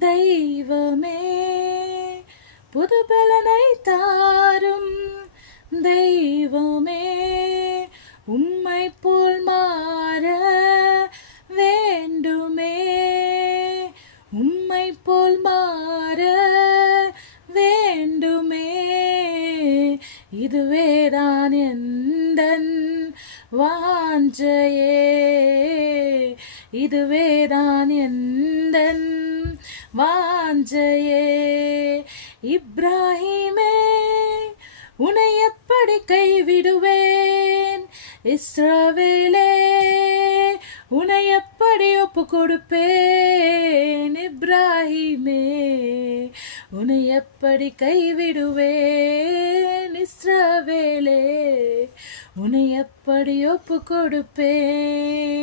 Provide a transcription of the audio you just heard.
தெய்வமே புது பலனை தாரும் தெய்வமே உம்மை போல் மாற வேண்டுமே உம்மை போல் மாற வேண்டுமே இதுவேதான் எந்தன் வாஞ்சையே இதுவேதான் எந்தன் வாஞ்சையே இப்ராஹிமே உன்னை எப்படி கைவிடுவேன் இஸ்ரவேலே உன்னை எப்படி ஒப்பு கொடுப்பேன் இப்ராஹிமே உன்னை எப்படி கைவிடுவேன் இஸ்ரவேலே உன்னை எப்படி ஒப்பு கொடுப்பேன்